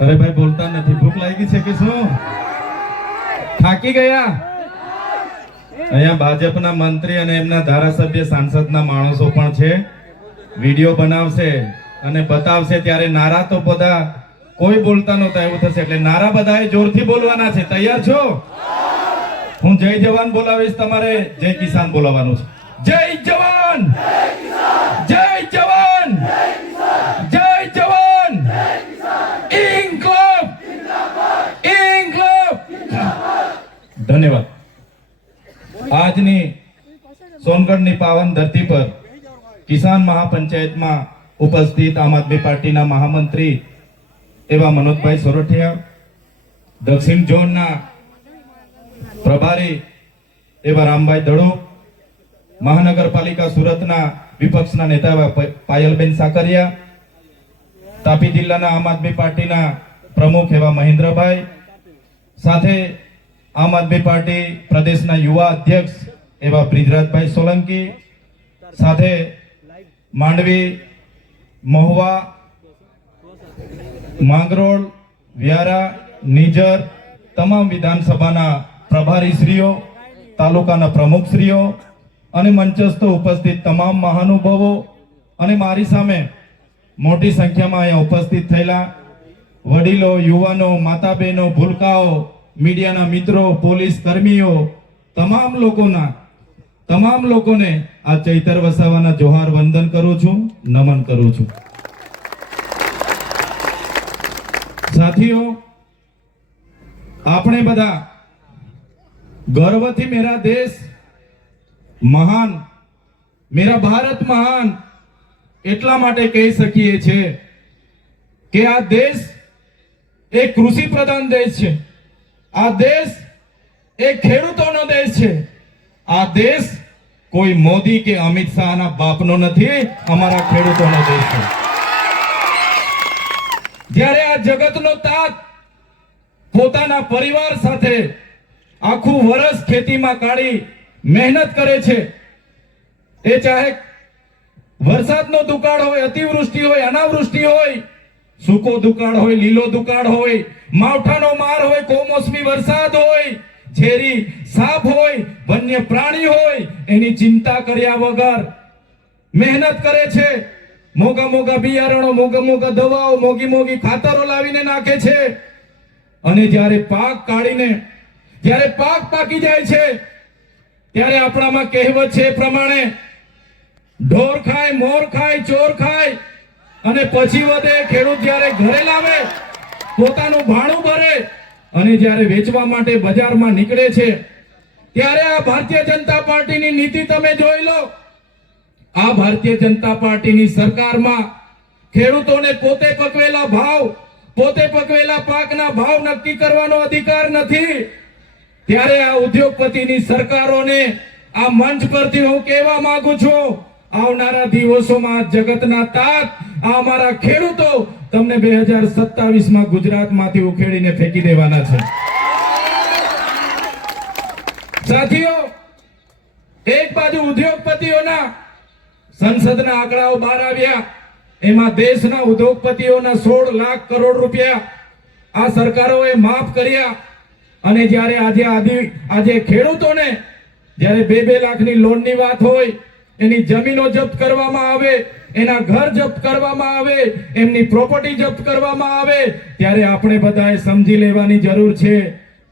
અરે ભાઈ બોલતા નથી, ભૂખ લાગી છે કે શું? થાકી ગયા? અહીંયા ભાજપના મંત્રી અને એમના ધારાસભ્ય સાંસદના માણસો પણ છે, વિડીયો બનાવશે અને બતાવશે ત્યારે નારા તો બધા કોઈ બોલતા નહોતા એવું થશે, એટલે નારા બધાએ જોરથી બોલવાના છે. તૈયાર છો? હું જય જવાન બોલાવીશ, તમારે જય કિસાન બોલાવવાનું છે. જય જવાન, જય જવાન, જય જવાન, ઇન્કલાબ, ઇન્કલાબ. ધન્યવાદ. આજની સોનગઢની પાવન ધરતી પર કિસાન મહાપંચાયતમાં ઉપસ્થિત આમ આદમી પાર્ટીના મહામંત્રી એવા મનોજભાઈ સોરઠિયા, દક્ષિણ ઝોનના પ્રભારી એવા રામભાઈ દડો, મહાનગરપાલિકા સુરતના વિપક્ષના નેતા એવા પાયલબેન સાકરિયા, તાપી જિલ્લાના આમ આદમી પાર્ટીના પ્રમુખ એવા મહેન્દ્રભાઈ, સાથે આમ આદમી પાર્ટી પ્રદેશના યુવા અધ્યક્ષ એવા બ્રિજરાજભાઈ સોલંકી, સાથે માંડવી, મહુવા, માંગરોળ, વ્યારા, નિઝર તમામ વિધાનસભાના પ્રભારીશ્રીઓ, તાલુકાના પ્રમુખશ્રીઓ અને મંચસ્થ ઉપસ્થિત તમામ મહાનુભાવો અને મારી સામે મોટી સંખ્યામાં અહીંયા ઉપસ્થિત થયેલા વડીલો, યુવાનો, માતા બહેનો, ભૂલકાઓ, મીડિયાના મિત્રો, પોલીસ કર્મીઓ, તમામ લોકોને આ ચૈતર વસાવાના જોહાર વંદન કરું છું, નમન કરું છું. સાથીઓ, આપણે બધા ગર્વથી મેરા દેશ મહાન, મેરા ભારત મહાન એટલા માટે કહી શકીએ છીએ કે આ દેશ એક કૃષિ પ્રધાન દેશ છે, આ દેશ એક ખેડૂતોનો દેશ છે, આ દેશ કોઈ મોદી કે અમિત શાહના બાપનો નથી, અમારા ખેડૂતોનો દેશ છે. જ્યારે આ જગતનો તાત પોતાના પરિવાર સાથે આખું વર્ષ ખેતીમાં કાઢી મહેનત કરે છે, એ ચાહે વરસાદનો દુકાળ હોય, અતિવૃષ્ટિ હોય, અનાવૃષ્ટિ હોય, સૂકો દુકાળ હોય, લીલો દુકાળ હોય, માવઠાનો માર હોય, કમોસમી વરસાદ હોય, ઝેરી સાપ હોય, વન્ય પ્રાણી હોય, એની ચિંતા કર્યા વગર મહેનત કરે છે. મોગા મોગા બિયારણો, મોગા મોગા દવાઓ, મોગી મોગી ખાતરો લાવીને નાખે છે. અને જ્યારે પાક કાઢીને જ્યારે પાક પાકી જાય છે ત્યારે આપણામાં કહેવત છે એ પ્રમાણે ઢોર ખાય, મોર ખાય, ચોર ખાય અને પછી વધે. ખેડૂત જ્યારે ઘરે લાવે, પોતાનું ભાણું ભરે અને જ્યારે વેચવા માટે બજારમાં નીકળે છે ત્યારે આ ભારતીય જનતા પાર્ટીની નીતિ તમે જોઈ લો. આ ભારતીય જનતા પાર્ટીની સરકારમાં ખેડૂતોને પોતે પકવેલા ભાવ, પોતે પકવેલા પાકના ભાવ નક્કી કરવાનો અધિકાર નથી. ત્યારે આ ઉદ્યોગપતિની સરકારોને આ મંચ પરથી હું કહેવા માંગુ છું, આવનારા દિવસોમાં જગતના તાત આ અમારા ખેડૂતો તમને 2027માં ગુજરાતમાંથી ઉખેડીને ફેંકી દેવાના છે. સાથીઓ, એક બાજુ ઉદ્યોગપતિઓના સંસદના આંકડાઓ બહાર આવ્યા, એમાં દેશના ઉદ્યોગપતિઓના 16 લાખ કરોડ રૂપિયા આ સરકારોએ માફ કર્યા. અને જ્યારે આજે ખેડૂતોને જ્યારે 2-2 લાખની લોનની વાત હોય, એની જમીનો જપ્ત કરવામાં આવે, એના ઘર જપ્ત કરવામાં આવે, એમની પ્રોપર્ટી જપ્ત કરવામાં આવે, ત્યારે આપણે બધાએ સમજી લેવાની જરૂર છે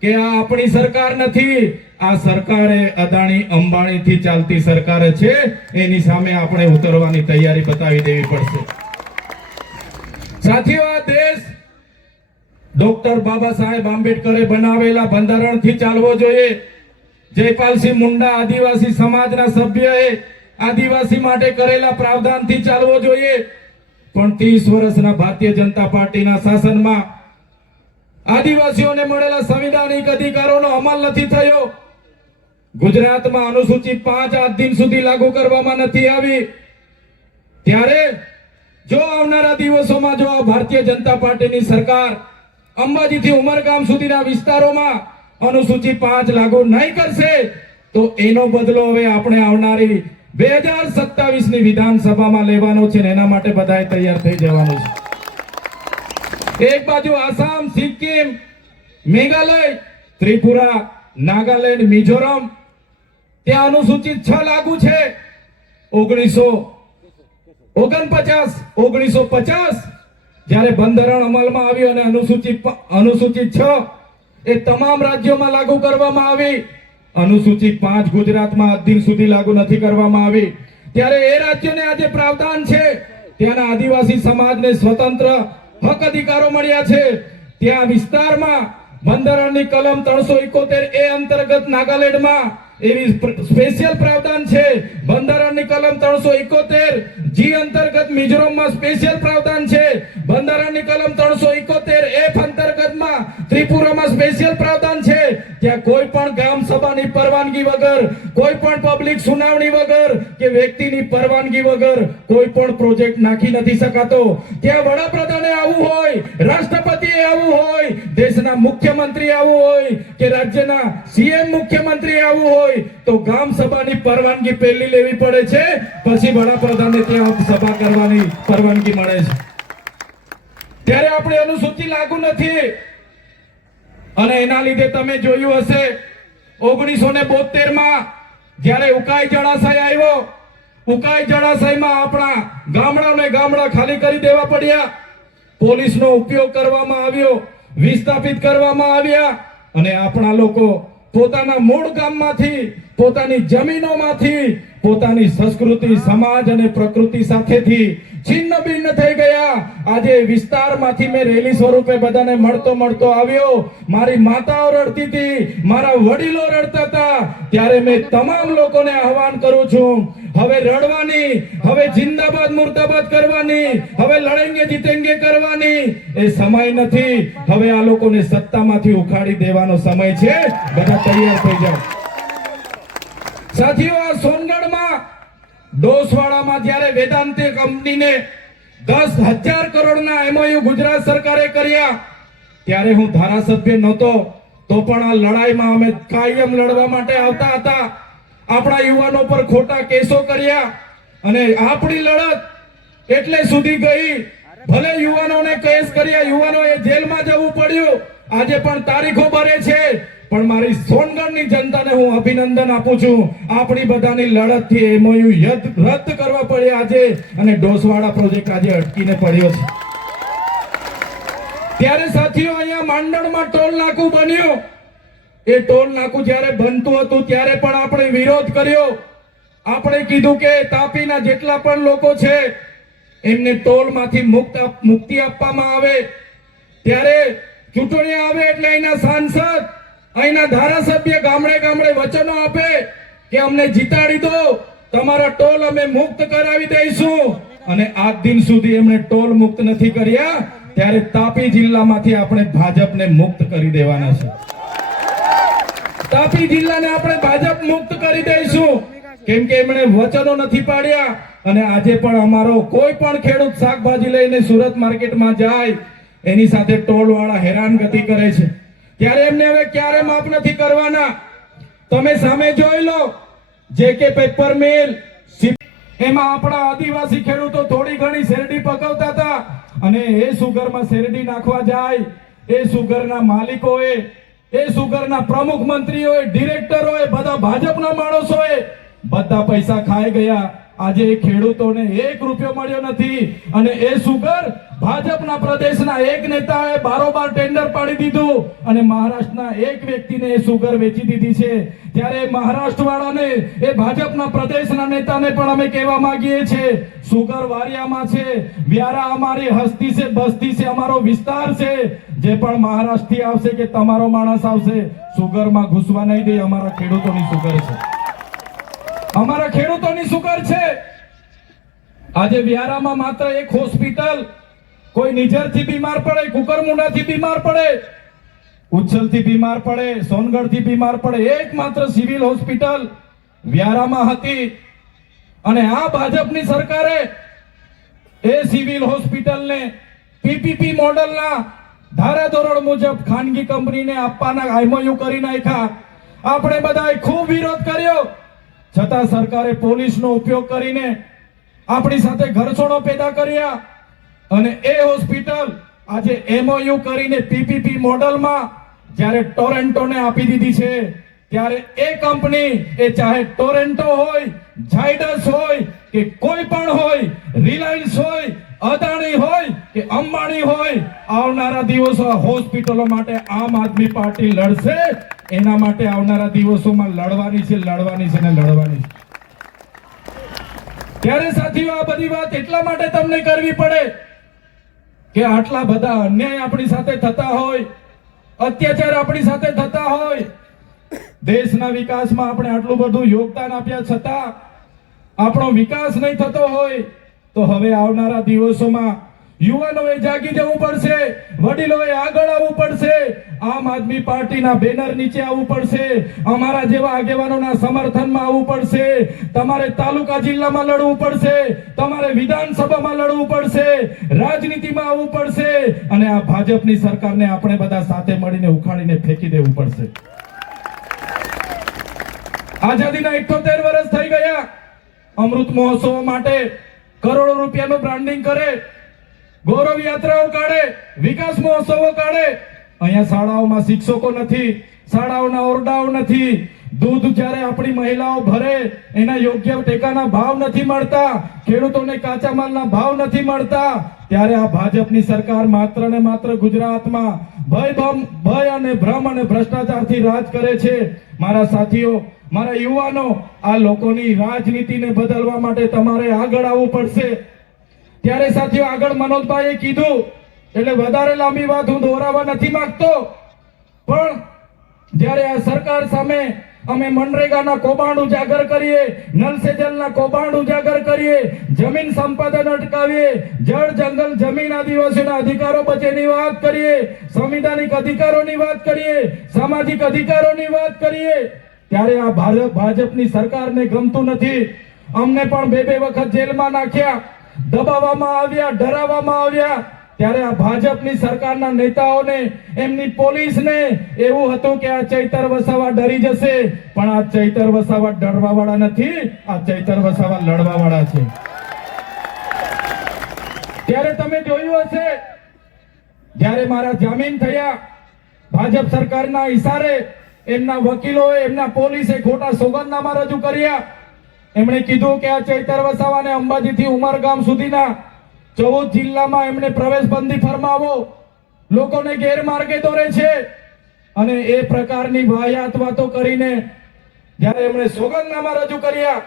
કે આ આપણી સરકાર નથી, આ સરકારે અદાણી અંબાણીથી ચાલતી સરકાર છે. એની સામે આપણે ઉતરવાની તૈયારી બતાવી દેવી પડશે. સાથીઓ, આ દેશ ડોક્ટર બાબા સાહેબ આંબેડકરે બનાવેલા બંધારણથી ચાલવો જોઈએ. જયપાલસિંહ મુંડા આદિવાસી સમાજના સભ્યએ આદિવાસી માટે કરેલા પ્રાવધાનથી ચાલવો જોઈએ. પણ 30 વર્ષના ભારતીય જનતા પાર્ટીના શાસનમાં આદિવાસીઓને મળેલા સંવિધાનિક અધિકારોનો અમલ નથી થયો. ગુજરાતમાં અનુસૂચિ 5 આજ દિન સુધી લાગુ કરવામાં નથી આવી. ત્યારે જો આવનારા દિવસોમાં જો આ ભારતીય જનતા પાર્ટીની સરકાર અંબાજીથી ઉમરગામ સુધીના વિસ્તારોમાં અનુસૂચિ 5 લાગુ નહીં કરશે તો એનો બદલો હવે આપણે આવનારી 2027ની વિધાનસભામાં લેવાનો છે, એના માટે બધાએ તૈયાર થઈ જવાનું છે. એક બાજુ આસામ, સિક્કિમ, મેઘાલય, ત્રિપુરા, નાગાલેન્ડ, મિઝોરમ ત્યાં અનુસૂચિત 6 લાગુ છે. 1949 જ્યારે બંધારણ અમલમાં આવ્યું અને અનુસૂચિત 6 એ તમામ રાજ્યોમાં લાગુ કરવામાં આવી. અનુસૂચિત 5 ગુજરાતમાં આજ દિન સુધી લાગુ નથી કરવામાં આવી. ત્યારે એ રાજ્યોને આજે પ્રાવધાન છે, ત્યાંના આદિવાસી સમાજને સ્વતંત્ર હક અધિકારો મળ્યા છે. ત્યાં વિસ્તારમાં બંધારણની કલમ 371 એ અંતર્ગત નાગાલેન્ડમાં એવી સ્પેશિયલ પ્રાવધાન છે. બંધારણની કલમ 371 જી અંતર્ગત મિઝોરમમાં સ્પેશિયલ પ્રાવધાન છે. બંધારણની કલમ 371 એફ અંતર્ગતમાં ત્રિપુરામાં સ્પેશિયલ પ્રાવધાન છે. ત્યાં કોઈ પણ ગ્રામ સભાની પરવાનગી વગર, કોઈ પણ પબ્લિક સુનાવણી વગર કે વ્યક્તિની પરવાનગી વગર કોઈ પણ પ્રોજેક્ટ નાખી નથી શકાતો. ત્યાં વડાપ્રધાને આવવું હોય, રાષ્ટ્રપતિએ આવવું હોય, દેશના મુખ્યમંત્રી આવવું હોય કે રાજ્યના સીએમ મુખ્યમંત્રી આવવું હોય તો ગ્રામ સભાની પરવાનગી પહેલી લેવી પડે છે, પછી વડાપ્રધાનને ત્યાં સભા કરવાની પરવાનગી મળે છે. ત્યારે આપણે અનુસૂચિ લાગુ નથી. અને એના લીધે તમે જોયું હશે 1972 જ્યારે ઉકાઈ જળાશય આવ્યો, ઉકાઈ જળાશયમાં આપણા ગામડા ખાલી કરી દેવા પડ્યા. પોલીસનો ઉપયોગ કરવામાં આવ્યો, વિસ્થાપિત કરવામાં આવ્યા અને આપણા લોકો પોતાના મૂળ ગામમાંથી, પોતાની જમીનોમાંથી, પોતાની સંસ્કૃતિ, સમાજ અને પ્રકૃતિ સાથેથી છિન્ન ભિન્ન થઈ ગયા. આજે વિસ્તારમાંથી મેં રેલી સ્વરૂપે બધાને મળતો આવ્યો. મારી માતાઓ રડતી હતી, મારા વડીલો રડતા હતા. ત્યારે મેં તમામ લોકોને આહવાન કરું છું, હવે રડવાની, હવે જિંદાબાદ મુર્દાબાદ કરવાની, હવે લડેંગે જીતેંગે કરવાની એ સમય નથી. હવે આ લોકોને સત્તામાંથી ઉખાડી દેવાનો સમય છે. બધા તૈયાર થઈ જાઓ. સાથીઓ, આ સોનગઢમાં ડોસવાડામાં જ્યારે વેદાંતે કંપનીને 10,000 કરોડના MOU ગુજરાત સરકારે કર્યા, ત્યારે હું ધારાસભ્ય નહોતો, તો પણ આ લડાઈમાં અમે કાયમ લડવા માટે આવતા હતા. આપણા યુવાનો પર ખોટા કેસો કર્યા અને આપણી લડત એટલે સુધી ગઈ. ભલે યુવાનોને કેસ કર્યા, યુવાનોએ જેલમાં જવું પડ્યું, આજે પણ તારીખો ભરે છે, પણ મારી સોનગઢની જનતાને હું અભિનંદન આપું છું. આપણી બધાની લડતથી MOU રદ કરવા પડ્યા આજે અને ડોસવાડા પ્રોજેક્ટ આજે અટકીને પડ્યો છે. ત્યારે સાથીઓ, અહીંયા માંડણમાં ટોલ નાકું બન્યું. એ ટોલ નાકું જ્યારે બનતું હતું ત્યારે પણ આપણે વિરોધ કર્યો. આપણે કીધું કે તાપીના જેટલા પણ લોકો છે એમને ટોલમાંથી મુક્તિ આપવામાં આવે. ત્યારે ચૂંટણી આવે એટલે અહીંના સાંસદ, અહીંના ધારાસભ્ય ગામડે વચનો આપે કે અમને જીતાડી દો, તમારા ટોલ અમે મુક્ત કરાવી દઈશું. અને આજ દિન સુધી એમણે ટોલ મુક્ત નથી કર્યા. ત્યારે તાપી જિલ્લામાંથી આપણે ભાજપને મુક્ત કરી દેવાના છે. તાપી જિલ્લાને આપણે ભાજપ મુક્ત કરી દઈશું, કેમ કે એમણે વચનો નથી પાડ્યા. અને આજે પણ અમારો કોઈ પણ ખેડૂત શાકભાજી લઈને સુરત માર્કેટમાં જાય એની સાથે ટોલ વાળા હેરાનગતિ કરે છે. ત્યારે એમને હવે ક્યારે માફ નથી કરવાના. તમે સામે જોઈ લો, JK પેપર મિલ, એમાં આપણા આદિવાસી ખેડૂતો થોડી ઘણી શેરડી પકવતા હતા અને એ સુગરમાં શેરડી નાખવા જાય, એ સુગરના માલિકોએ, એ સુગરના પ્રમુખ મંત્રીઓએ, ડિરેક્ટરોએ, બધા ભાજપના માણસોએ બધા પૈસા ખાઈ ગયા. આજે ખેડૂતોને 1 રૂપિયો મળ્યો નથી અને એ સુગર ભાજપના પ્રદેશના એક નેતાએ બારોબાર ટેન્ડર પાડી દીધું અને મહારાષ્ટ્રના એક વ્યક્તિને એ સુગર વેચી દીધી છે. ત્યારે મહારાષ્ટ્ર વાળાને, એ ભાજપના પ્રદેશના નેતાને પણ અમે કહેવા માંગીએ છીએ, સુગર વારિયામાં છે, વ્યારા અમારી હસ્તી છે, બસ્તી છે, અમારો વિસ્તાર છે. જે પણ મહારાષ્ટ્રથી આવશે કે તમારો માણસ આવશે, સુગરમાં ઘૂસવા નહીં દે. અમારા ખેડૂતોની સુગર છે, અમારા ખેડૂતોની સુગર છે. આજે વ્યારામાં માત્ર એક હોસ્પિટલ, કોઈ નિઝરથી બીમાર પડે, કુકરમુંડાથી બીમાર પડે, ઉચ્છલથી બીમાર પડે, સોનગઢથી બીમાર પડે, એકમાત્ર સિવિલ હોસ્પિટલ વ્યારામાં હતી. અને આ ભાજપની સરકારે એ સિવિલ હોસ્પિટલને PPP મોડલના ધારાધોરણ મુજબ ખાનગી કંપનીને આપવાના MOU કરી નાખ્યા. આપણે બધાએ ખૂબ વિરોધ કર્યો, છતાં સરકારે પોલીસનો ઉપયોગ કરીને આપણી સાથે ઘર્ષણો પેદા કર્યા અને એ હોસ્પિટલ આજે MOU કરીને PPP મોડલમાં જ્યારે ટોરેન્ટોને આપી દીધી છે, ત્યારે એ કંપની, એ ચાહે ટોરેન્ટો હોય, ઝાયડસ હોય કે કોઈ પણ હોય, રિલાયન્સ હોય, અદાણી હોય કે અંબાણી હોય, આવનારા દિવસો હોસ્પિટલો માટે આમ આદમી પાર્ટી લડશે. એના માટે આવનારા દિવસોમાં લડવાની છે ને લડવાની છે. ત્યારે સાથીઓ, આ બધી વાત એટલા માટે તમને કરવી પડે કે આટલા બધા અન્યાય આપણી સાથે થતા હોય, અત્યાચાર આપણી સાથે થતા હોય, દેશના વિકાસમાં આપણે આટલું બધું યોગદાન આપ્યા છતાં આપણો વિકાસ નહીં થતો હોય, તો હવે આવનારા દિવસોમાં યુવાનોએ જાગી જવું પડશે, વડીલોએ આગળ આવવું પડશે, આમ આદમી પાર્ટીના બેનર નીચે આવવું પડશે, અમારા જેવા આગેવાનોના સમર્થનમાં આવવું પડશે, તમારે તાલુકા જિલ્લામાં લડવું પડશે, તમારે વિધાનસભામાં લડવું પડશે, રાજનીતિમાં આવવું પડશે અને આ ભાજપની સરકારને આપણે બધા સાથે મળીને ઉખાડીને ફેંકી દેવું પડશે. આઝાદીના 78 વર્ષ થઈ ગયા. અમૃત મહોત્સવ માટે કરોડો રૂપિયાનું બ્રાન્ડિંગ કરે, ગૌરવ યાત્રાઓ કાઢે, વિકાસ મહોત્સવો કાઢે. અહીંયા શાળાઓમાં શિક્ષકો નથી, શાળાઓના ઓરડાઓ નથી, દૂધ જ્યારે આપણી મહિલાઓ ભરે એના યોગ્ય ટેકાના ભાવ નથી મળતા, ખેડૂતોને કાચા માલના ભાવ નથી મળતા, ત્યારે આ ભાજપની સરકાર માત્ર ને માત્ર ગુજરાતમાં ભય અને ભ્રમ અને ભ્રષ્ટાચારથી રાજ કરે છે. મારા સાથીઓ, મારા યુવાનો, આ લોકોની રાજનીતિને બદલવા માટે તમારે આગળ આવવું પડશે. ત્યારે સાથીઓ, આગળ મનોજભાઈએ કીધું એટલે વધારે લાંબી વાત હું દોહરાવવા નથી માંગતો, પણ જ્યારે આ સરકાર સામે અમે મનરેગાના કૌભાંડ ઉજાગર કરીએ, નલ સે જલના કૌભાંડ ઉજાગર કરીએ, જમીન સંપાદન અટકાવીએ, જળ જંગલ જમીન આદિવાસીઓના અધિકારો બચેની વાત કરીએ, સંવિધાનિક અધિકારોની વાત કરીએ, સામાજિક અધિકારોની વાત કરીએ, ત્યારે આ ભાજપની સરકારને ગમતું નથી. અમને પણ બે વખત જેલમાં નાખ્યા, દબાવવામાં આવ્યા, ડરાવવામાં આવ્યા. ત્યારે આ ભાજપની સરકારના નેતાઓને, એમની પોલીસને એવું હતું કે આ ચૈતર વસાવા ડરી જશે, પણ આ ચૈતર વસાવા ડરવા વાળા નથી, આ ચૈતર વસાવા લડવા વાળા છે. ત્યારે તમે જોયું હશે, જ્યારે મારા જામીન થયા, ભાજપ સરકારના ઇશારે એમના વકીલોએ, એમના પોલીસે ખોટા સોગંદનામા રજૂ કર્યા. એમણે કીધું કે આ ચૈતર વસાવાને અંબાજીથી ઉમરગામ સુધીના 14 જિલ્લામાં એમણે પ્રવેશબંધી ફરમાવો, લોકોને ગેરમાર્ગે દોરે છે. અને એ પ્રકારની વાહિયાત વાતો કરીને જ્યારે એમણે સોગંદનામા રજૂ કર્યા,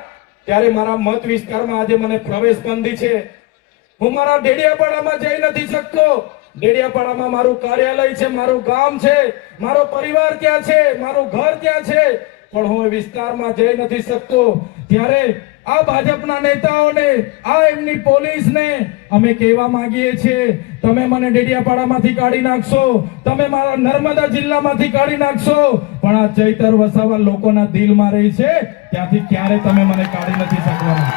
ત્યારે મારા મત વિસ્તારમાં આજે મને પ્રવેશબંધી છે. હું મારા ડેડિયાપાડામાં જઈ નથી શકતો. ડેડિયાપાડામાં મારું કાર્યાલય છે, મારું ગામ છે, મારો પરિવાર ત્યાં છે, મારું ઘર ત્યાં છે, પણ હું એ વિસ્તારમાં જઈ નથી શકતો. ત્યારે આ ભાજપના નેતાઓને, આ એમની પોલીસને અમે કહેવા માંગીએ છીએ, તમે મને ડેડિયાપાડામાંથી કાઢી નાખશો, તમે મારા નર્મદા જિલ્લામાંથી કાઢી નાખશો, પણ આ ચૈતર વસાવા લોકોના દિલમાં રહી છે, ત્યાંથી ક્યારે તમે મને કાઢી નથી શકવાના.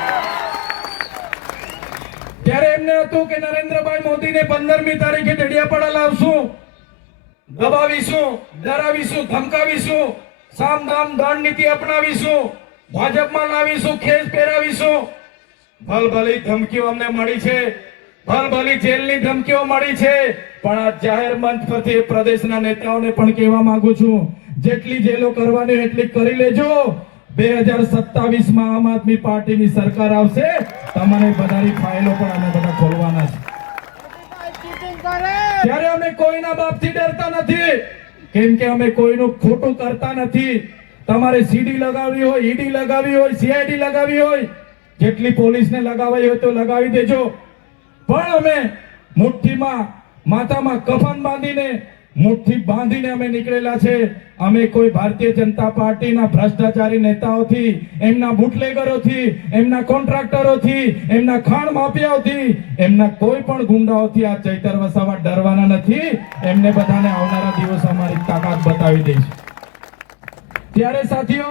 ત્યારે એમને હતું કે નરેન્દ્રભાઈ મોદીને 15મી તારીખે ડેડિયાપાડા લાવશું, દબાવીશું, ડરાવીશું, ધમકાવીશું, સામ દામ દંડ નીતિ અપનાવીશું, ભાજપમાં લાવીશું, ખેસ પહેરાવીશું. ભલભલી ધમકીઓ અમને મળી છે, ભલભલી જેલની ધમકીઓ મળી છે, પણ આ જાહેર મંચ પરથી પ્રદેશના નેતાઓને પણ કહેવા માંગુ છું, જેટલી જેલો કરવાની એટલી કરી લેજો. 2027માં આમ આદમી પાર્ટીની સરકાર આવશે, તમારે બધાની ફાઇલો પણ અમે બધા ખોલવાના છે. ત્યારે અમે કોઈના બાપથી ડરતા નથી, કેમ કે અમે કોઈનું ખોટું કરતા નથી. તમારે સીડી લગાવવી હોય, ઈડી લગાવવી હોય, સીઆઈડી લગાવવી હોય, જેટલી પોલીસને લગાવી હોય તો લગાવી દેજો, પણ અમે મુઠ્ઠીમાં, માથામાં કફન બાંધીને, મુઠ્ઠી બાંધીને અમે નીકળેલા છે. અમે કોઈ ભારતીય જનતા પાર્ટીના ભ્રષ્ટાચારી નેતાઓથી, એમના બુટલેગરોથી, એમના કોન્ટ્રાક્ટરોથી, એમના ખાણ માફિયાઓથી, એમના કોઈ પણ ગુંડાઓથી આ ચૈતર વસાવા ડરવાના નથી. એમને બધાને આવનારા દિવસો અમારી તાકાત બતાવી દઈશું. ત્યારે સાથીઓ,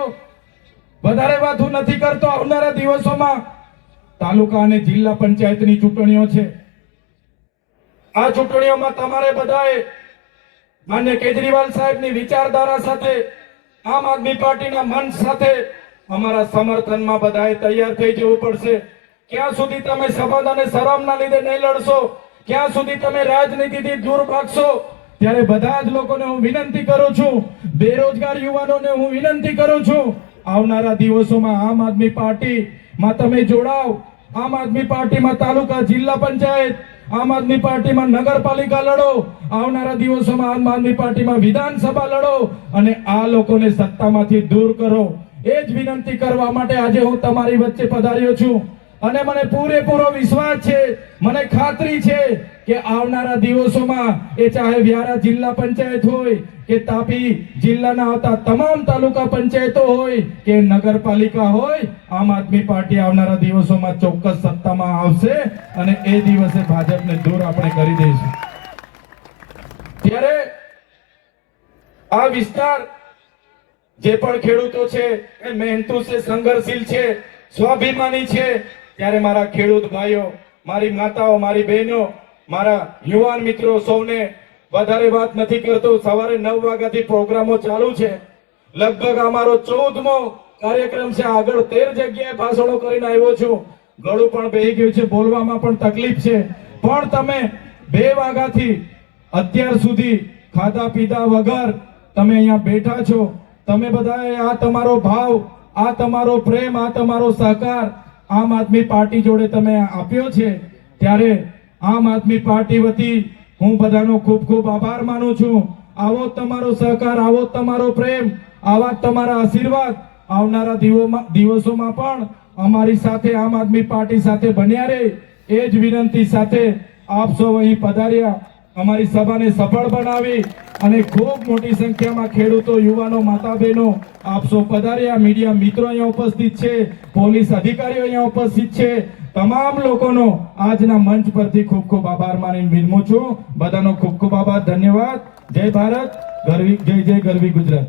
વધારે વાત હું નથી કરતો. આવનારા દિવસોમાં તાલુકા અને જિલ્લા પંચાયતની ચૂંટણીઓ છે. આ ચૂંટણીઓમાં તમારે બધાએ માન્ય કેજરીવાલ સાહેબની વિચારધારા સાથે, આમ આદમી પાર્ટીના મંચ સાથે અમારા સમર્થનમાં બધાએ તૈયાર થઈ જવું પડશે. ક્યાં સુધી તમે સંબંધ અને શરમના લીધે નહીં લડશો, ક્યાં સુધી તમે રાજનીતિથી દૂર ભાગશો? ત્યારે બધા જ લોકોને હું વિનંતી કરું છું, બેરોજગાર યુવાનોને હું વિનંતી કરું છું, આવનારા દિવસોમાં આમ આદમી પાર્ટીમાં તમે જોડાઓ. આમ આદમી પાર્ટીમાં તાલુકા જિલ્લા પંચાયત, આમ આદમી પાર્ટીમાં નગરપાલિકા લડો, આવનારા દિવસોમાં આમ આદમી પાર્ટીમાં વિધાનસભા લડો અને આ લોકોને સત્તામાંથી દૂર કરો. એ જ વિનંતી કરવા માટે આજે હું તમારી વચ્ચે પધાર્યો છું અને મને પૂરેપૂરો વિશ્વાસ છે, મને ખાતરી છે કે આવનારા દિવસોમાં એ ચાહે વ્યારા જિલ્લા પંચાયત હોય કે તાપી જિલ્લાના આવતા તમામ તાલુકા પંચાયતો હોય કે નગરપાલિકા હોય, આમ આદમી પાર્ટી આવનારા દિવસોમાં ચોક્કસ સત્તામાં આવશે અને એ દિવસે ભાજપને દૂર આપણે કરી દઈશું. ત્યારે આ વિસ્તાર જે પણ ખેડૂતો છે એ મહેનતુ છે, સંઘર્ષશીલ છે, સ્વાભિમાની છે. ત્યારે મારા ખેડૂત ભાઈઓ, મારી માતાઓ, મારી બહેનો, મારા યુવાન મિત્રો, સૌને વધારે વાત નથી કરતો. સવારે 9 વાગ્યાથી પ્રોગ્રામો ચાલુ છે. લગભગ અમારો 14મો કાર્યક્રમ છે. આગળ 13 જગ્યાએ ભાષણો કરીને આવ્યો છું. ગળું પણ બેહી ગયું છે, બોલવામાં પણ તકલીફ છે. પણ તમે 2 વાગ્યાથી અત્યાર સુધી ખાધા પીધા વગર તમે અહીંયા બેઠા છો. તમે બધાએ આ તમારો ભાવ, આ તમારો પ્રેમ, આ તમારો સહકાર આમ આદમી પાર્ટી જોડે તમે આપ્યો છે. ત્યારે આમ આદમી પાર્ટી વતી હું બધાનો ખૂબ ખૂબ આભાર માનું છું. આવો તમારો સહકાર, આવો તમારો પ્રેમ, આવા તમારા આશીર્વાદ આવનારા દિવસોમાં પણ અમારી સાથે, આમ આદમી પાર્ટી સાથે બન્યા રહે. એ જ વિનંતી સાથે આપ સૌ અહીં પધાર્યા, અમારી સભાને સફળ બનાવી અને ખૂબ મોટી સંખ્યામાં ખેડૂતો, યુવાનો, માતા બહેનો આપ સૌ પધાર્યા. મીડિયા મિત્રો અહીંયા ઉપસ્થિત છે, પોલીસ અધિકારીઓ અહીંયા ઉપસ્થિત છે. તમામ લોકોનો આજના મંચ પરથી ખૂબ ખૂબ આભાર માની વિનમું છું. બધાનો ખૂબ ખૂબ આભાર, ધન્યવાદ. જય ભારત, જય જય ગરવી ગુજરાત.